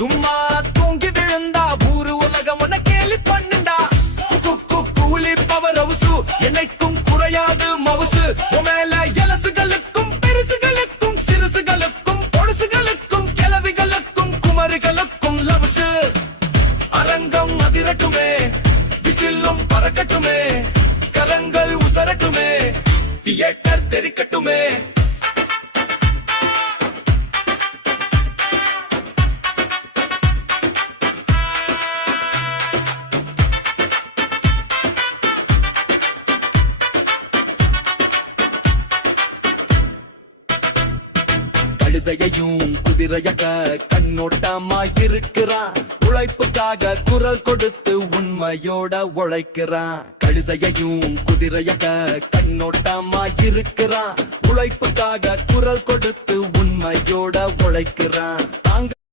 சும்மா தூங்கி விழுந்தா ஊரு உலகம் உன்னை கேலி பண்ணுண்டா. கூலி பவர் ஹவுசு என்னைக்கும் குறையாது மவுசு. மேல எலசுகளுக்கும் பெருசுகளுக்கும் சிறுசுகளுக்கும் பொடுசுகளுக்கும் கிளவிகளுக்கும் குமரிகளுக்கும் லவுசு. அரங்கம் அதிரட்டுமே, விசிலும் பறக்கட்டுமே, கரங்கள் உசரட்டுமே, தியேட்டர் தெரிக்கட்டுமே. கழுதையையும் குதிரையக கண்ணோட்டமா இருக்கிறான். உழைப்புக்காக குரல் கொடுத்து உண்மையோட உழைக்கிறான். கழுதையையும் குதிரையக கண்ணோட்டமா இருக்கிறான். உழைப்புக்காக குரல் கொடுத்து உண்மையோட உழைக்கிறான்.